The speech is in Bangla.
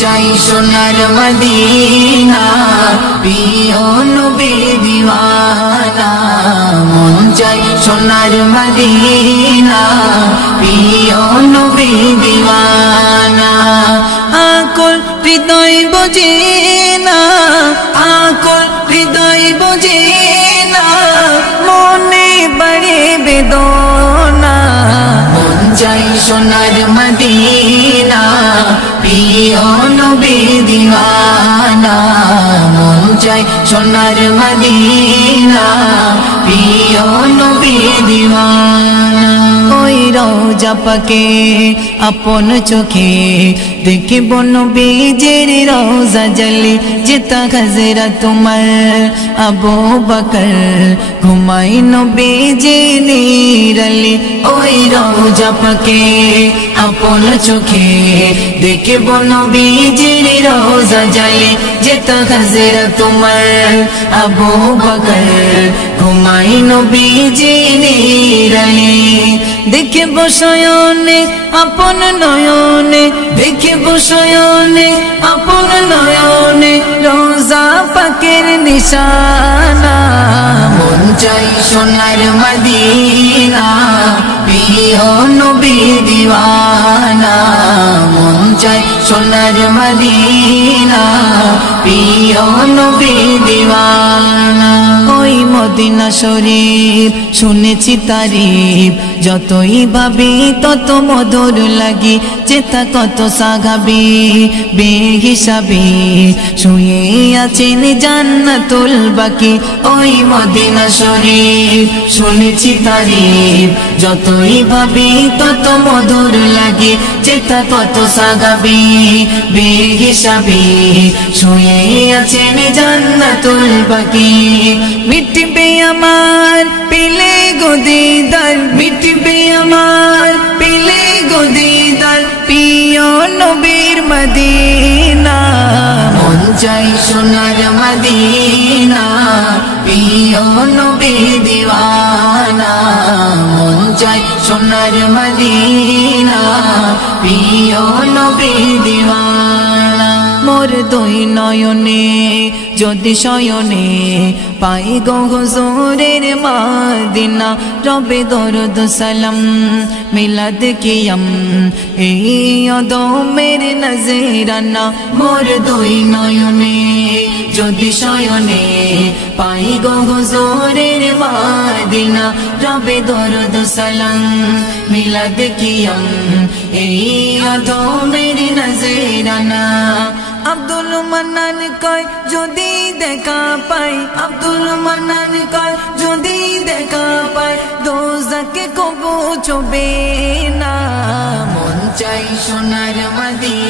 চাই সোনার মদিনা প্রিয় নবী দিওয়ানা মন চাই সোনার মদিনা প্রিয় নবী দিওয়ানা আকুল হৃদয় বুঝে না আকুল হৃদয় বুঝে না মনে বড়ে বেদনা মন চাই সোনার মদিনা প্রিয় নবী দিওয়ানা মন চাই সোনার মদিনা প্রিয় নবী দিওয়ানা ওই রওজা পাকে আপন চোখে দেখিব নবীজির রওজা জলে যেতা খাজরা তোমার আবু বকর ঘুমাই নবীজি নিরালে ওই রওজা পাকে আপন চোখে দেখিব নবীজির রওজা জলে যেতা খাজরা তোমার আবু বকর ঘুমাই নবীজি নিরালে দেখিব শয়নে আপন নয়নে দেখিব শয়নে আপন নয়নে রওজা পাকের নিশানা মন চাই সোনার মদিনা প্রিয় নবী দিওয়ানা মন চাই সোনার মদিনা প্রিয় নবী দিওয়ানা ওই মদিনা শরীফ শুনেছি তারিফ যতই ভাবি তত মধুর লাগি চেতা কত সাগাবি বেহিসাবি শুয়ে আছেন জান্নাতুল বাকি ওই মদিনা শরীফ শুনেছি তারিফ যতই ভাবি তত মধুর লাগে চেতা কত সাগাবি বেহিসাবি শুয়ে আছেন জান্নাতুল বাকি মিটবে আমার পেলে গদিদার মিটবে আমার পেলে গদিদার প্রিয় নবীর মদিনা মন চাই সোনার মদিনা প্রিয় নবী দিওয়ানা মন চাই সোনার মদিনা প্রিয় নবী দিওয়ানা মোর দুই নয়নে যদি শয়নে পাই গো হুজুরের মদিনা রবে দরুদ সালাম মিলাদ কিয়াম এই আদমের নজরানা মোর দুই নয়নে যদি শয়নে পাই গো হুজুরের মদিনা রবে দরুদ সালাম মিলাদ কিয়াম এই আদমের নজরানা আব্দুল মান্নান কয় যদি দেখা পাই আব্দুল মান্নান কয় যদি দেখা পাই দোজাকে কবু ছবে না মন চাই সোনার মদিনা